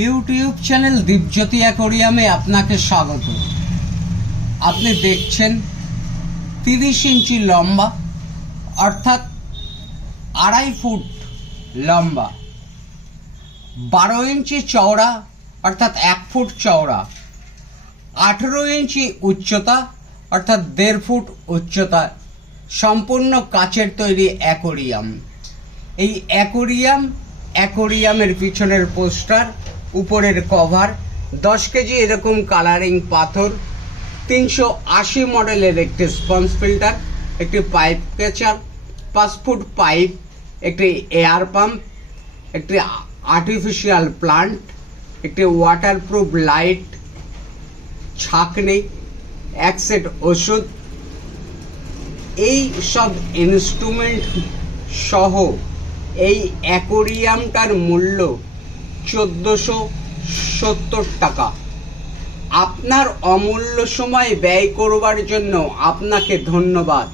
YouTube channel Dipjyoti অ্যাকোরিয়ামে আপনাকে স্বাগত। আপনি দেখছেন 30 ইঞ্চি লম্বা অর্থাৎ 2.5 ফুট লম্বা, 12 ইঞ্চি চওড়া অর্থাৎ 1 ফুট চওড়া, 18 ইঞ্চি উচ্চতা অর্থাৎ 1.5 ফুট উচ্চতা, সম্পূর্ণ কাচের তৈরি অ্যাকোরিয়াম। এই অ্যাকোরিয়ামের পিছনের পোস্টার, উপরের কভার, 10 কেজি এরকম কালারিং পাথর, 380 মডেলের একটি স্পঞ্জ ফিল্টার, একটি পাইপ ক্যাচার, 5 ফুট পাইপ, একটি এয়ার পাম্প, একটি আর্টিফিশিয়াল প্লান্ট, একটি ওয়াটারপ্রুফ লাইট, ছাঁকনি, 1 সেট ওষুধ, এই সব ইনস্ট্রুমেন্ট সহ এই অ্যাকোরিয়ামটার মূল্য 1470 টাকা। আপনার অমূল্য সময় ব্যয় করবার জন্য আপনাকে ধন্যবাদ।